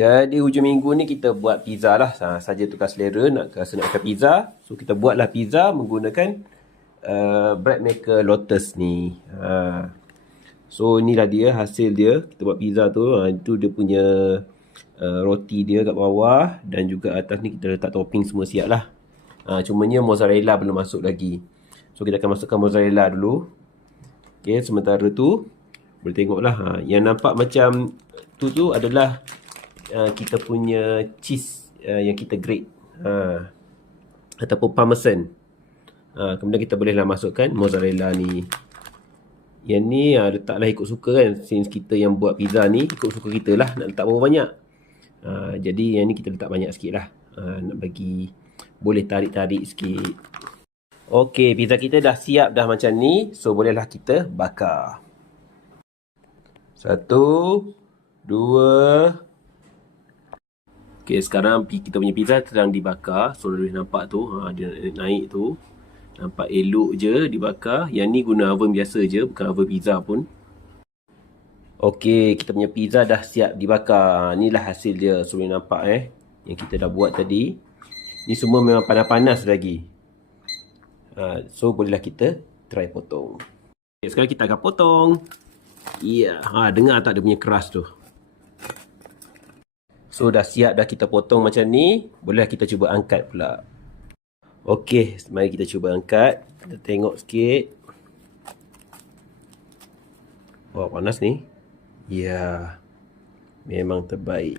Jadi hujung minggu ni kita buat pizza lah. Saja tukar selera nak makan pizza. So kita buatlah pizza menggunakan bread maker Lotus ni. So inilah dia hasil dia. Kita buat pizza tu. Itu dia punya roti dia kat bawah. Dan juga atas ni kita letak topping semua siap lah. Cumanya mozzarella belum masuk lagi. So kita akan masukkan mozzarella dulu. Okay, sementara tu boleh tengok lah. Yang nampak macam tu adalah kita punya cheese yang kita grate. Ataupun parmesan. Kemudian kita bolehlah masukkan mozzarella ni. Yang ni letaklah ikut suka kan. Since kita yang buat pizza ni ikut suka kita lah nak letak berapa banyak. Jadi yang ni kita letak banyak sikit lah. Nak bagi boleh tarik-tarik sikit. Okey, pizza kita dah siap dah macam ni. So bolehlah kita bakar. 1, 2. Okey, sekarang kita punya pizza sedang dibakar. So boleh nampak tu, dia naik tu. Nampak elok je dibakar. Yang ni guna oven biasa je, bukan oven pizza pun. Okey, kita punya pizza dah siap dibakar. Inilah hasil dia. So boleh nampak yang kita dah buat tadi. Ni semua memang panas-panas lagi. So bolehlah kita try potong. Okay, sekarang kita akan potong. Ya, dengar tak dia punya keras tu. So dah siap dah kita potong macam ni. Bolehlah kita cuba angkat pula. Okey, mari kita cuba angkat. Kita tengok sikit. Wah, panas ni. Ya, memang terbaik.